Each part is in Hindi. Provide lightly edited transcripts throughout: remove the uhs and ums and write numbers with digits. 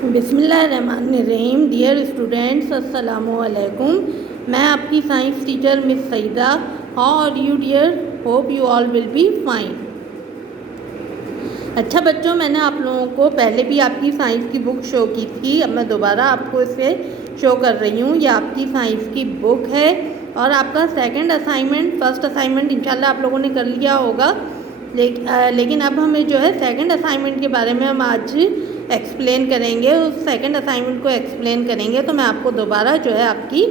बिस्मिल्लाहिर्रहमानिर्रहीम। डियर स्टूडेंट्स, अस्सलामुअलैकुम। मैं आपकी science teacher miss Saeeda. How are you dear? Hope you all will be fine. अच्छा बच्चों, मैंने आप लोगों को पहले भी आपकी साइंस की बुक शो की थी। अब मैं दोबारा आपको इसे शो कर रही हूँ। ये आपकी साइंस की बुक है और आपका सेकंड असाइनमेंट, फर्स्ट असाइनमेंट इंशाल्लाह आप लोगों ने कर लिया होगा, लेकिन अब हमें जो है सेकंड असाइनमेंट के बारे में हम आज एक्सप्लेन करेंगे। उस सेकंड असाइनमेंट को एक्सप्लेन करेंगे तो मैं आपको दोबारा जो है आपकी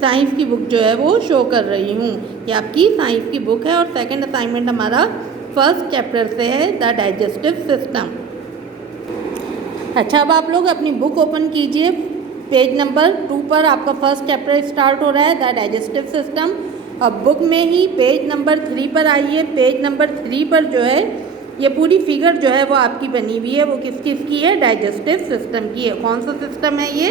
साइंस की बुक जो है वो शो कर रही हूँ। ये आपकी साइंस की बुक है और सेकंड असाइनमेंट हमारा फर्स्ट चैप्टर से है, द डाइजेस्टिव सिस्टम। अच्छा, अब आप लोग अपनी बुक ओपन कीजिए। पेज नंबर 2 पर आपका फर्स्ट चैप्टर स्टार्ट हो रहा है, द डाइजेस्टिव सिस्टम। अब बुक में ही पेज नंबर 3 पर आइए। पेज नंबर 3 पर जो है ये पूरी फिगर जो है वो आपकी बनी हुई है, वो किस की है? डाइजेस्टिव सिस्टम की है। कौन सा सिस्टम है ये?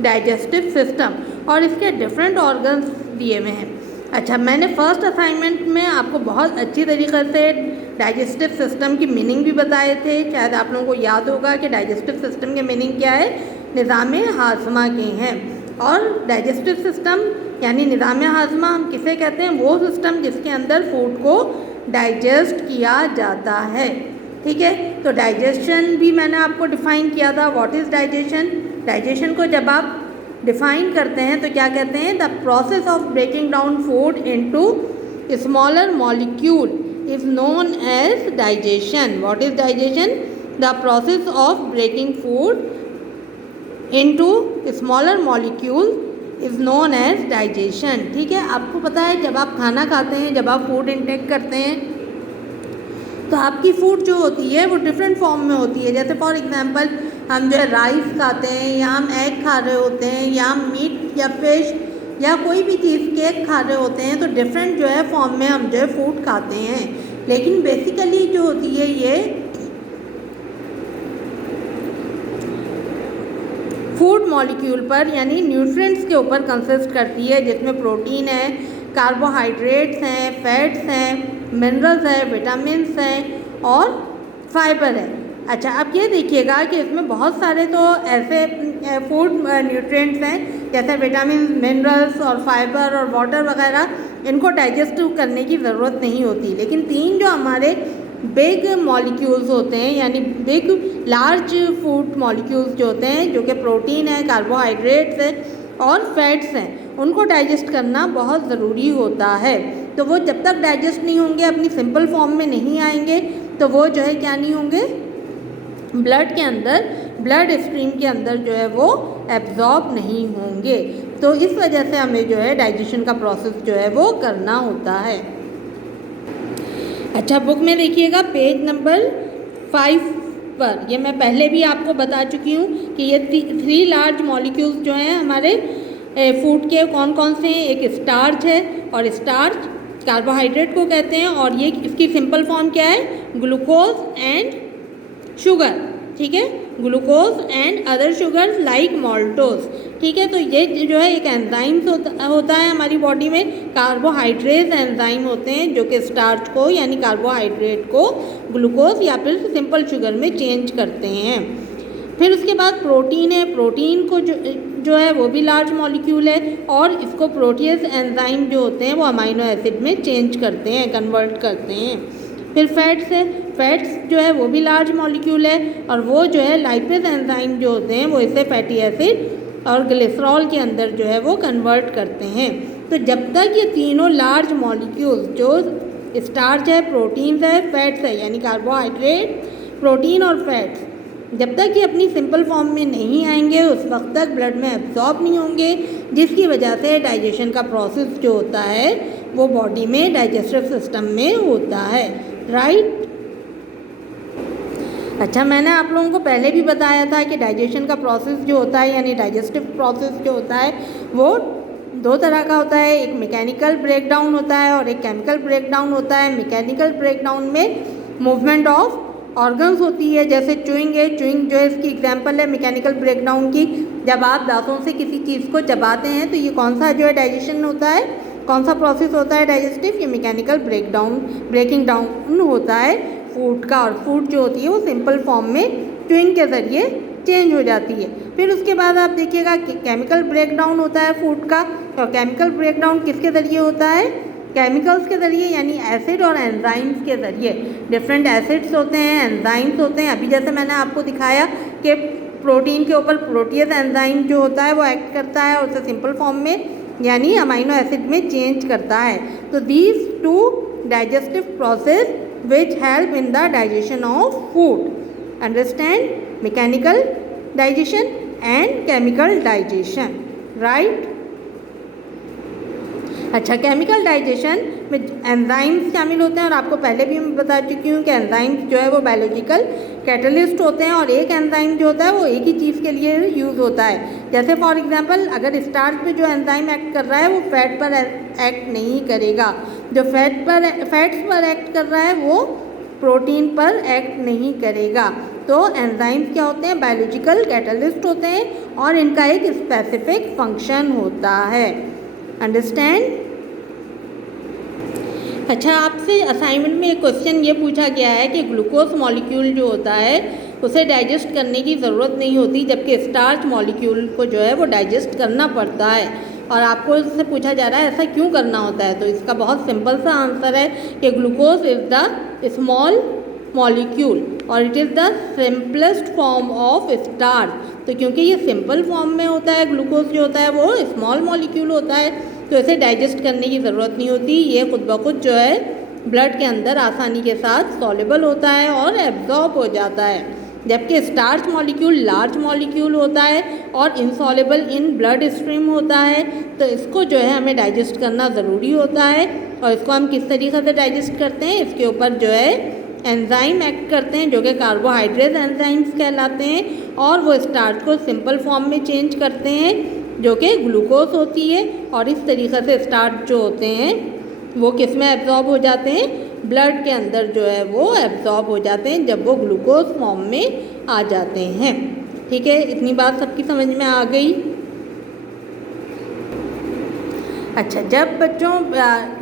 Digestive system. और इसके डिफरेंट ऑर्गन्स दिए हुए हैं। अच्छा, मैंने फर्स्ट असाइनमेंट में आपको बहुत अच्छी तरीके से डाइजेस्टिव सिस्टम की मीनिंग भी बताए थे। शायद आप लोगों को याद होगा कि डाइजेस्टिव सिस्टम के मीनिंग क्या है? निज़ाम हाज़मा के हैं। और डाइजेस्टिव सिस्टम यानी निज़ाम हाज़मा हम किसे कहते हैं? वो सिस्टम जिसके अंदर फूड को डाइजेस्ट किया जाता है। ठीक है, तो डाइजेशन भी मैंने आपको डिफ़ाइन किया था। What is digestion? डाइजेशन को जब आप डिफ़ाइन करते हैं तो क्या कहते हैं? The process of breaking down food into smaller molecule is known as digestion. What is digestion? The process of breaking food into smaller molecule is known as digestion. ठीक है, आपको पता है जब आप खाना खाते हैं, जब आप फूड इंटेक करते हैं तो आपकी फूड जो होती है वो डिफरेंट फॉर्म में होती है। जैसे फॉर एग्जांपल हम जो है राइस खाते हैं, या हम एग खा रहे होते हैं, या हम मीट या फिश या कोई भी चीज़ केक खा रहे होते हैं, तो डिफरेंट जो है फॉर्म में हम जो है फूड खाते हैं। लेकिन बेसिकली जो होती है ये फूड मॉलिक्यूल पर यानी न्यूट्रिएंट्स के ऊपर कंसिस्ट करती है, जिसमें प्रोटीन है, कार्बोहाइड्रेट्स हैं, फैट्स हैं, मिनरल्स है, विटामिन्स हैं और फाइबर है। अच्छा, अब ये देखिएगा कि इसमें बहुत सारे तो ऐसे फूड न्यूट्रिएंट्स हैं जैसे विटामिन, मिनरल्स और फाइबर और वाटर वगैरह, इनको डाइजेस्ट करने की ज़रूरत नहीं होती। लेकिन 3 जो हमारे बिग मॉलिक्यूल्स होते हैं यानी बिग लार्ज फूड मॉलिक्यूल्स जो होते हैं, जो कि प्रोटीन है, कार्बोहाइड्रेट्स है और फैट्स हैं, उनको डाइजेस्ट करना बहुत ज़रूरी होता है। तो वो जब तक डाइजेस्ट नहीं होंगे, अपनी सिंपल फॉर्म में नहीं आएंगे, तो वो जो है क्या नहीं होंगे? ब्लड के अंदर, ब्लड स्ट्रीम के अंदर जो है वो एब्जॉर्ब नहीं होंगे। तो इस वजह से हमें जो है डाइजेशन का प्रोसेस जो है वो करना होता है। अच्छा, बुक में देखिएगा पेज नंबर 5 पर, ये मैं पहले भी आपको बता चुकी हूँ कि ये 3 लार्ज मॉलिक्यूल्स जो हैं हमारे फूड के, कौन कौन से हैं? एक स्टार्च है, और स्टार्च कार्बोहाइड्रेट को कहते हैं, और ये इसकी सिंपल फॉर्म क्या है? Glucose and sugar. ठीक है, glucose and other sugars like maltose. ठीक है, तो ये जो है एक एंजाइम्स होता है हमारी बॉडी में। कार्बोहाइड्रेट एंजाइम होते हैं जो कि स्टार्च को यानी कार्बोहाइड्रेट को ग्लूकोज या फिर सिंपल शुगर में चेंज करते हैं। फिर उसके बाद प्रोटीन है। प्रोटीन को जो है वो भी लार्ज मॉलिक्यूल है, और इसको प्रोटीएज एंजाइम जो होते हैं वो अमाइनो एसिड में चेंज करते हैं, कन्वर्ट करते हैं। फिर फैट्स है। फैट्स जो है वो भी लार्ज मॉलिक्यूल है, और वो जो है लाइपेज एंजाइम जो होते हैं वो इसे फैटी एसिड और ग्लिसरॉल के अंदर जो है वो कन्वर्ट करते हैं। तो जब तक ये तीनों लार्ज मॉलिक्यूल्स जो स्टार्च है, प्रोटीन्स है, फैट्स है यानी कार्बोहाइड्रेट, प्रोटीन और फैट्स, जब तक ये अपनी सिंपल फॉर्म में नहीं आएंगे उस वक्त तक ब्लड में एब्जॉर्ब नहीं होंगे, जिसकी वजह से डाइजेशन का प्रोसेस जो होता है वो बॉडी में डाइजेस्टिव सिस्टम में होता है। राइट? अच्छा, मैंने आप लोगों को पहले भी बताया था कि डाइजेशन का प्रोसेस जो होता है यानी डाइजेस्टिव प्रोसेस जो होता है वो 2 तरह का होता है। एक मैकेनिकल ब्रेकडाउन होता है और एक केमिकल ब्रेकडाउन होता है। मैकेनिकल ब्रेकडाउन में मूवमेंट ऑफ ऑर्गन्स होती है, जैसे च्यूइंग है। च्यूइंग जो है इसकी एग्जांपल है मैकेनिकल ब्रेकडाउन की। जब आप दांतों से किसी चीज़ को चबाते हैं तो ये कौन सा जो है डाइजेशन होता है? कौन सा प्रोसेस होता है डाइजेस्टिव? ये मैकेनिकल ब्रेकिंग डाउन होता है फूड का। और फूड जो होती है वो सिंपल फॉर्म में च्यूइंग के ज़रिए चेंज हो जाती है। फिर उसके बाद आप देखिएगा कि केमिकल ब्रेकडाउन होता है फूड का, और केमिकल ब्रेकडाउन किसके ज़रिए होता है? केमिकल्स के ज़रिए, यानी एसिड और एंजाइम्स के ज़रिए। डिफरेंट एसिड्स होते हैं, एंजाइम्स होते हैं। अभी जैसे मैंने आपको दिखाया कि प्रोटीन के ऊपर प्रोटीज एंजाइम जो होता है वो एक्ट करता है और उसे सिंपल फॉर्म में यानी अमाइनो एसिड में चेंज करता है। तो these two digestive process which help in the digestion of food. Understand? Mechanical digestion and chemical digestion, right? अच्छा, केमिकल डाइजेशन में एंजाइम्स शामिल होते हैं, और आपको पहले भी मैं बता चुकी हूँ कि एंजाइम्स जो है वो बायोलॉजिकल कैटलिस्ट होते हैं, और एक एंजाइम जो होता है वो एक ही चीज़ के लिए यूज़ होता है। जैसे फॉर एग्जांपल, अगर स्टार्च पे जो एंजाइम एक्ट कर रहा है वो फैट पर एक्ट नहीं करेगा, जो फैट्स पर एक्ट कर रहा है वो प्रोटीन पर एक्ट नहीं करेगा। तो एंजाइम्स क्या होते हैं? बायोलॉजिकल कैटलिस्ट होते हैं, और इनका एक स्पेसिफिक फंक्शन होता है। अंडरस्टैंड? अच्छा, आपसे असाइनमेंट में एक क्वेश्चन ये पूछा गया है कि ग्लूकोज मॉलिक्यूल जो होता है उसे डाइजेस्ट करने की ज़रूरत नहीं होती, जबकि स्टार्च मॉलिक्यूल को जो है वो डाइजेस्ट करना पड़ता है। और आपको इससे पूछा जा रहा है ऐसा क्यों करना होता है, तो इसका बहुत सिंपल सा आंसर है कि glucose is the small molecule और it is the simplest form of starch. तो क्योंकि ये सिंपल फॉर्म में होता है, ग्लूकोज जो होता है वो स्मॉल मॉलिक्यूल होता है, तो इसे डाइजेस्ट करने की ज़रूरत नहीं होती। ये खुद ब खुद जो है ब्लड के अंदर आसानी के साथ सॉल्युबल होता है और एब्जॉर्ब हो जाता है, जबकि स्टार्च मॉलिक्यूल लार्ज मॉलिक्यूल होता है और इनसॉल्युबल इन ब्लड स्ट्रीम होता है। तो इसको जो है हमें डाइजेस्ट करना ज़रूरी होता है, और इसको हम किस तरीके से डाइजेस्ट करते हैं? इसके ऊपर जो है एंजाइम एक्ट करते हैं जो कि कार्बोहाइड्रेट एंजाइम्स कहलाते हैं, और वो स्टार्च को सिंपल फॉर्म में चेंज करते हैं जो कि ग्लूकोज होती है। और इस तरीक़े से स्टार्च जो होते हैं वो किस में एब्जॉर्ब हो जाते हैं? ब्लड के अंदर जो है वो एब्जॉर्ब हो जाते हैं जब वो ग्लूकोज फॉर्म में आ जाते हैं। ठीक है, इतनी बात सबकी समझ में आ गई? अच्छा, जब बच्चों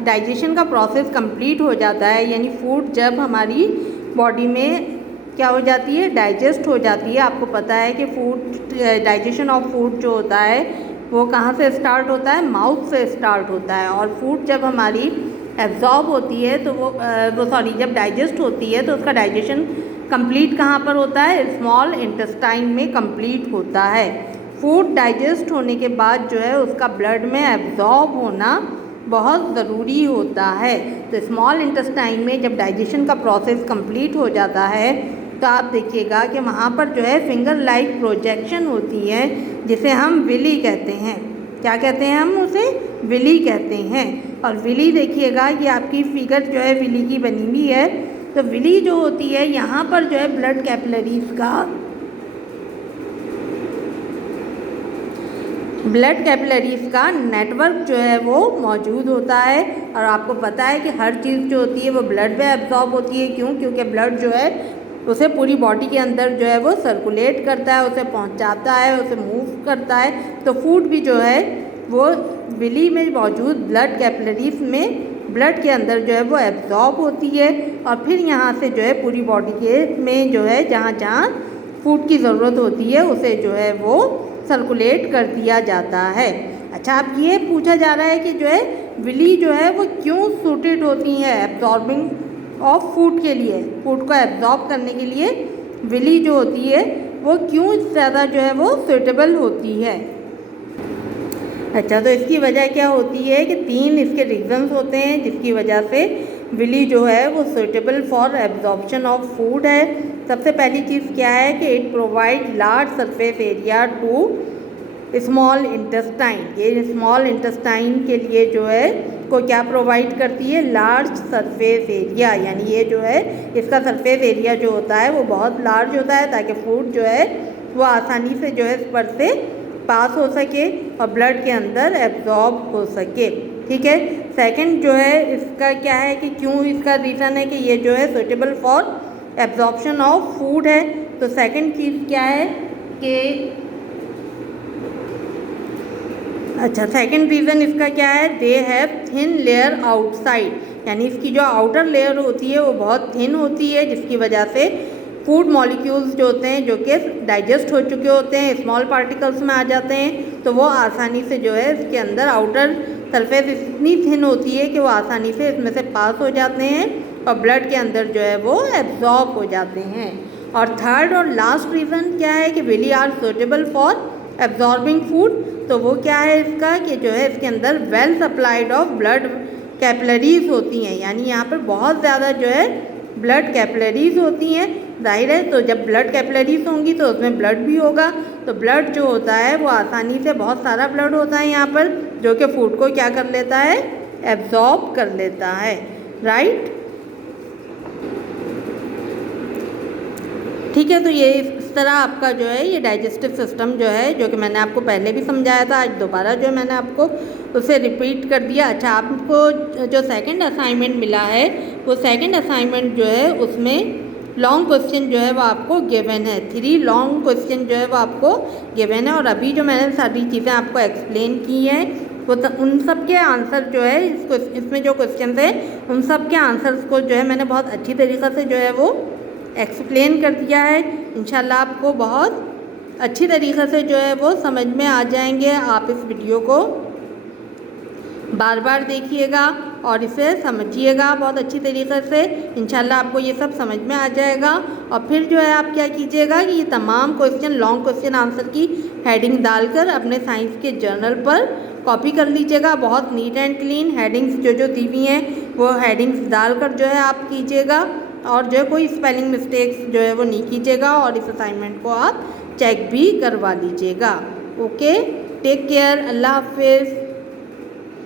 डाइजेशन का प्रोसेस कंप्लीट हो जाता है, यानी फूड जब हमारी बॉडी में क्या हो जाती है? डाइजेस्ट हो जाती है। आपको पता है कि फूड डाइजेशन ऑफ फूड जो होता है वो कहाँ से स्टार्ट होता है? माउथ से स्टार्ट होता है। और फूड जब हमारी एब्जॉर्ब होती है तो जब डाइजेस्ट होती है तो उसका डाइजेशन कंप्लीट कहाँ पर होता है? स्मॉल इंटेस्टाइन में कंप्लीट होता है। फूड डाइजेस्ट होने के बाद जो है उसका ब्लड में एब्जॉर्ब होना बहुत ज़रूरी होता है। तो स्मॉल इंटेस्टाइन में जब डाइजेशन का प्रोसेस कंप्लीट हो जाता है तो आप देखिएगा कि वहाँ पर जो है फिंगर लाइक प्रोजेक्शन होती है जिसे हम विली कहते हैं। क्या कहते हैं हम उसे? विली कहते हैं। और विली देखिएगा ये आपकी फिगर जो है विली की बनी हुई है। तो विली जो होती है यहाँ पर जो है ब्लड कैपिलरीज़ का नेटवर्क जो है वो मौजूद होता है। और आपको पता है कि हर चीज़ जो होती है वो ब्लड में एब्जॉर्ब होती है। क्यों? क्योंकि ब्लड जो है उसे पूरी बॉडी के अंदर जो है वो सर्कुलेट करता है, उसे पहुंचाता है, उसे मूव करता है। तो फूड भी जो है वो विली में मौजूद ब्लड कैपिलरीज़ में ब्लड के अंदर जो है वो एब्जॉर्ब होती है, और फिर यहाँ से जो है पूरी बॉडी के में जो है जहाँ जहाँ फूड की ज़रूरत होती है उसे जो है वो सर्कुलेट कर दिया जाता है। अच्छा, अब ये पूछा जा रहा है कि जो है विली जो है वो क्यों सूटेड होती है एब्जॉर्बिंग ऑफ फूड के लिए? फूड को एब्जॉर्ब करने के लिए विली जो होती है वो क्यों ज़्यादा जो है वो सूटेबल होती है? अच्छा, तो इसकी वजह क्या होती है कि 3 इसके रीजंस होते हैं जिसकी वजह से विली जो है वो suitable for absorption of food है। सबसे पहली चीज़ क्या है कि it provide large surface area to small intestine. ये स्मॉल इंटेस्टाइन के लिए जो है को क्या प्रोवाइड करती है? Large surface area. यानी ये जो है इसका सरफेस एरिया जो होता है वो बहुत लार्ज होता है ताकि फूड जो है वो आसानी से जो है इस पर से पास हो सके और ब्लड के अंदर एब्जॉर्ब हो सके। ठीक है। सेकंड जो है इसका क्या है कि क्यों इसका रीज़न है कि ये जो है suitable for absorption of food है। तो सेकंड चीज़ क्या है कि अच्छा, सेकंड रीज़न इसका क्या है? They have thin layer outside. यानी इसकी जो आउटर लेयर होती है वो बहुत थिन होती है जिसकी वजह से फूड मॉलिक्यूल्स जो होते हैं जो कि डाइजेस्ट हो चुके होते हैं, स्मॉल पार्टिकल्स में आ जाते हैं, तो वो आसानी से जो है इसके अंदर आउटर सरफेस इतनी थिन होती है कि वो आसानी से इसमें से पास हो जाते हैं और ब्लड के अंदर जो है वो एब्जॉर्ब हो जाते हैं। और थर्ड और लास्ट रीज़न क्या है कि villi are suitable for absorbing food, तो वो क्या है इसका कि जो है इसके अंदर well supplied of blood capillaries होती हैं, यानी यहाँ पर बहुत ज़्यादा जो है ब्लड कैपिलरीज होती हैं। जाहिर है तो जब ब्लड कैपिलरीज होंगी तो उसमें ब्लड भी होगा, तो ब्लड जो होता है वो आसानी से, बहुत सारा ब्लड होता है यहाँ पर जो कि फूड को क्या कर लेता है, एब्जॉर्ब कर लेता है, राइट। ठीक है, तो ये इस तरह आपका जो है ये डाइजेस्टिव सिस्टम जो है, जो कि मैंने आपको पहले भी समझाया था, आज दोबारा जो है मैंने आपको उसे रिपीट कर दिया। अच्छा, आपको जो सेकंड असाइनमेंट मिला है वो सेकंड असाइनमेंट जो है उसमें लॉन्ग क्वेश्चन जो है वो आपको गिवन है, 3 लॉन्ग क्वेश्चन जो है वो आपको गिवन है। और अभी जो मैंने सारी चीज़ें आपको एक्सप्लेन की हैं वो उन सब के आंसर जो है इसमें जो क्वेश्चन थे उन सब के आंसर्स को जो है मैंने बहुत अच्छी तरीक़े से जो है वो एक्सप्लेन कर दिया है। इंशाल्लाह आपको बहुत अच्छी तरीक़े से जो है वो समझ में आ जाएंगे। आप इस वीडियो को बार बार देखिएगा और इसे समझिएगा बहुत अच्छी तरीक़े से, इंशाल्लाह आपको ये सब समझ में आ जाएगा। और फिर जो है आप क्या कीजिएगा कि ये तमाम क्वेश्चन, लॉन्ग क्वेश्चन आंसर की हेडिंग डालकर अपने साइंस के जर्नल पर कॉपी कर लीजिएगा। बहुत नीट एंड क्लीन हेडिंग्स जो दी हुई हैं वो हेडिंग्स डालकर जो है आप कीजिएगा, और जो है कोई स्पेलिंग मिस्टेक्स जो है वो नहीं कीजिएगा, और इस असाइनमेंट को आप चेक भी करवा लीजिएगा। ओके, टेक केयर, अल्लाह हाफिज़।